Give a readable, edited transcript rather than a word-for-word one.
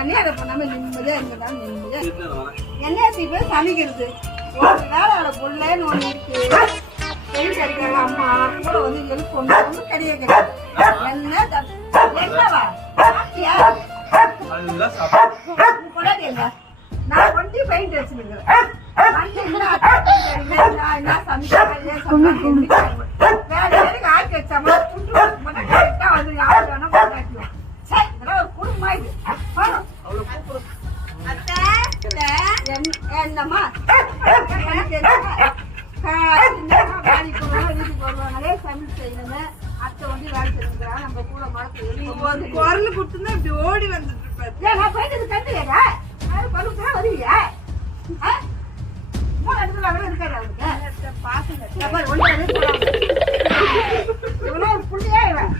அநியாயம் பண்ணாம நிம்மதியா இருந்தாலும் நிம்மதியா என்னத்தி போய் சமைக்கிறது ஒரு வேலையோட பொருளேன்னு ஒண்ணு இருக்கு எழுதி அடிக்கிறாங்க அம்மா கூட வந்து எழுப்பு ஒண்ணு கிடையாது என்னவா சாப்பிட்டியா கொடாதீங்க நான் கொண்டு பெயிண்ட் வச்சுருக்கிறேன் என்ன சமைக்கிறேன் வேற எதுக்கு ஆக்கி வச்சாமா கரெக்டா வந்து யாரு வேணா கொண்டாட்டியும் சரி இதெல்லாம் ஒரு குடும்பமா இது என்னம்மா வேலைக்கு வருவாங்களே சமையல் செய்யணுங்க அத்தை வந்து வேலை செய்யுங்கிறாங்க நம்ம கூட மரத்து குரல் கொடுத்துருந்தா இப்படி ஓடி வந்துட்டு இருப்பாரு நான் போயிட்டு கண்டுங்க பழுப்பு வருவியா மூணு இடத்துல அவரே இருக்காரு அவருக்கு பாசுங்க இவ்வளோ புள்ளியா இவன்